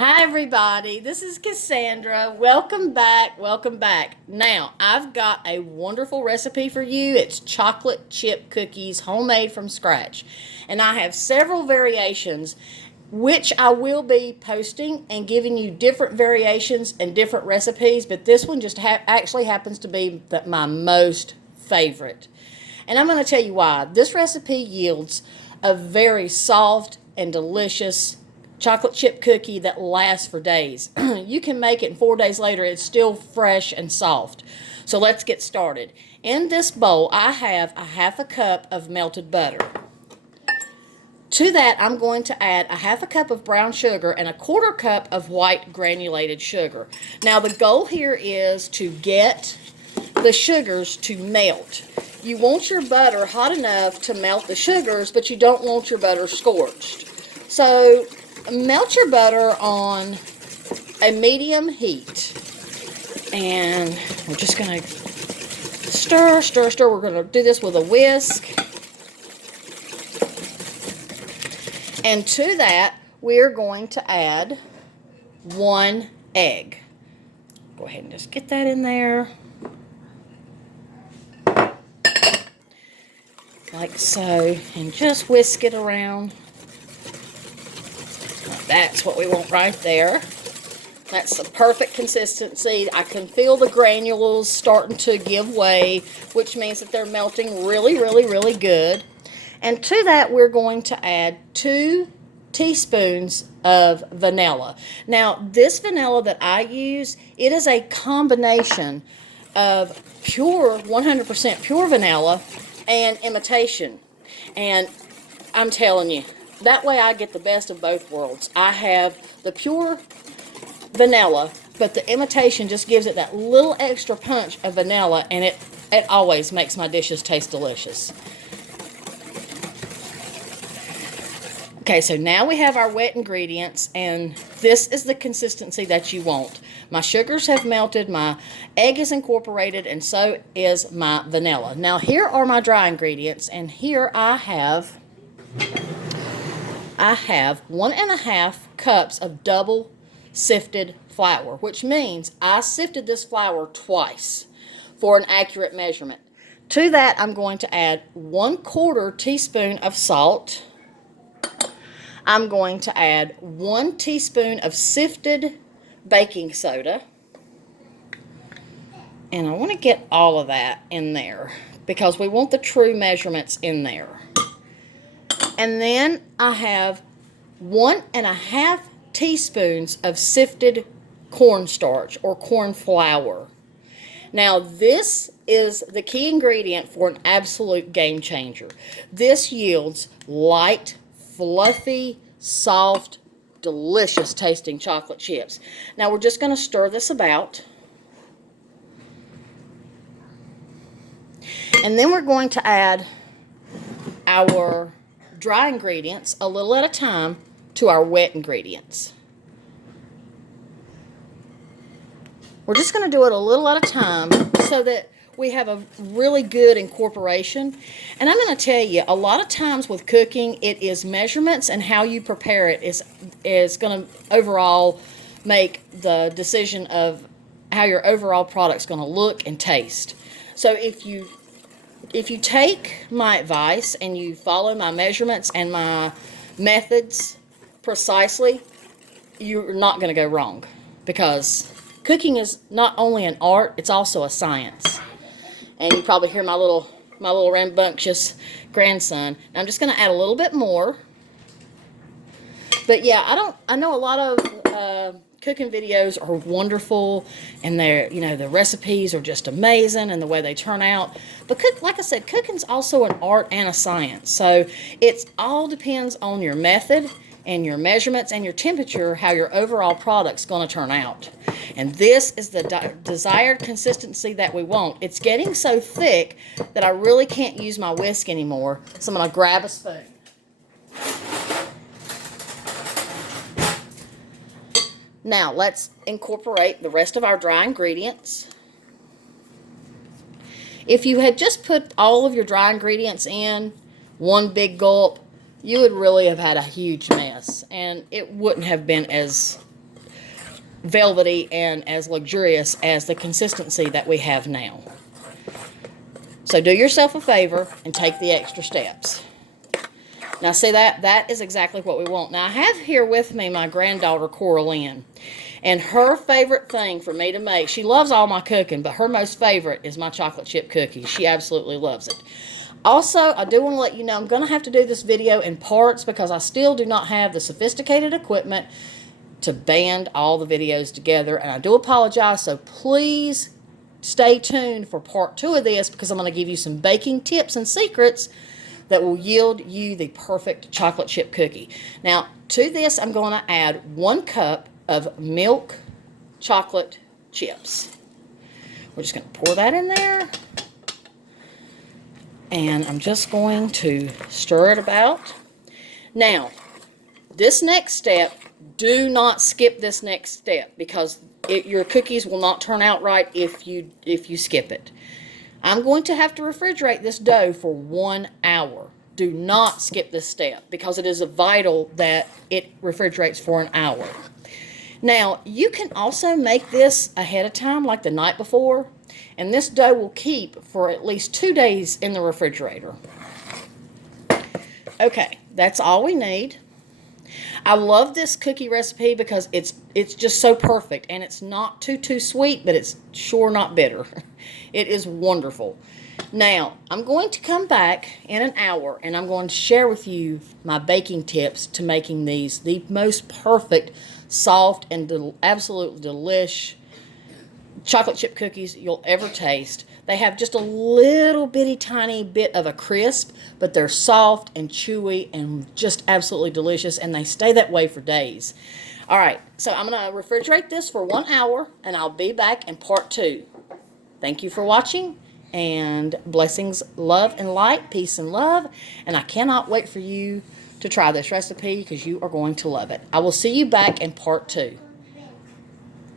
Hi everybody, this is Cassandra. Welcome back, welcome back. Now, I've got a wonderful recipe for you. It's chocolate chip cookies, homemade from scratch. And I have several variations, which I will be posting and giving you different variations and different recipes, but this one just actually happens to be my most favorite. And I'm going to tell you why. This recipe yields a very soft and delicious chocolate chip cookie that lasts for days. You can make it and 4 days later it's still fresh and soft. So let's get started. In this bowl I have a half a cup of melted butter. To that I'm going to add a half a cup of brown sugar and a quarter cup of white granulated sugar. Now the goal here is to get the sugars to melt. You want your butter hot enough to melt the sugars, but you don't want your butter scorched. So melt your butter on a medium heat. And we're just going to stir, stir, stir. We're going to do this with a whisk. And to that, we're going to add 1 egg. Go ahead and just get that in there. Like so. And just whisk it around. That's what we want right there. That's the perfect consistency. I can feel the granules starting to give way, which means that they're melting really, really, really good. And to that, we're going to add 2 teaspoons of vanilla. Now, this vanilla that I use, it is a combination of pure, 100% pure vanilla and imitation. And I'm telling you, that way I get the best of both worlds. I have the pure vanilla, but the imitation just gives it that little extra punch of vanilla, and it always makes my dishes taste delicious. Okay, so now we have our wet ingredients, and this is the consistency that you want. My sugars have melted, my egg is incorporated, and so is my vanilla. Now here are my dry ingredients, and here I have 1.5 cups of double sifted flour, which means I sifted this flour twice for an accurate measurement. To that, I'm going to add 1/4 teaspoon of salt. I'm going to add 1 teaspoon of sifted baking soda. And I want to get all of that in there because we want the true measurements in there. And then I have 1.5 teaspoons of sifted cornstarch or corn flour. Now this is the key ingredient for an absolute game changer. This yields light, fluffy, soft, delicious tasting chocolate chips. Now we're just going to stir this about. And then we're going to add our dry ingredients a little at a time to our wet ingredients. We're just going to do it a little at a time so that we have a really good incorporation. And I'm going to tell you, a lot of times with cooking, it is measurements and how you prepare it is going to overall make the decision of how your overall product's going to look and taste. So if you take my advice and you follow my measurements and my methods precisely, you're not going to go wrong, because cooking is not only an art, it's also a science. And you probably hear my little rambunctious grandson. I'm just going to add a little bit more. But yeah, I know a lot of cooking videos are wonderful, and the recipes are just amazing and the way they turn out. But like I said, cooking's also an art and a science. So it all depends on your method and your measurements and your temperature, how your overall product's going to turn out. And this is the desired consistency that we want. It's getting so thick that I really can't use my whisk anymore. So I'm going to grab a spoon. Now let's incorporate the rest of our dry ingredients. If you had just put all of your dry ingredients in one big gulp, you would really have had a huge mess, and it wouldn't have been as velvety and as luxurious as the consistency that we have now. So do yourself a favor and take the extra steps. Now see, that is exactly what we want. Now I have here with me my granddaughter Coral Ann, and her favorite thing for me to make, she loves all my cooking, but her most favorite is my chocolate chip cookies. She absolutely loves it. Also, I do want to let you know I'm going to have to do this video in parts because I still do not have the sophisticated equipment to band all the videos together, and I do apologize, so please stay tuned for part 2 of this because I'm going to give you some baking tips and secrets that will yield you the perfect chocolate chip cookie. Now, to this, I'm going to add 1 cup of milk chocolate chips. We're just going to pour that in there. And I'm just going to stir it about. Now, this next step, do not skip this next step because your cookies will not turn out right if you skip it. I'm going to have to refrigerate this dough for 1 hour. Do not skip this step because it is vital that it refrigerates for an hour. Now, you can also make this ahead of time, like the night before, and this dough will keep for at least 2 days in the refrigerator. Okay, that's all we need. I love this cookie recipe because it's just so perfect, and it's not too sweet, but it's sure not bitter. It is wonderful. Now, I'm going to come back in an hour, and I'm going to share with you my baking tips to making these the most perfect, soft, and absolutely delish chocolate chip cookies you'll ever taste. They have just a little bitty tiny bit of a crisp, but they're soft and chewy and just absolutely delicious, and they stay that way for days. All right, so I'm going to refrigerate this for 1 hour, and I'll be back in part 2. Thank you for watching, and blessings, love, and light, peace and love, and I cannot wait for you to try this recipe because you are going to love it. I will see you back in part 2.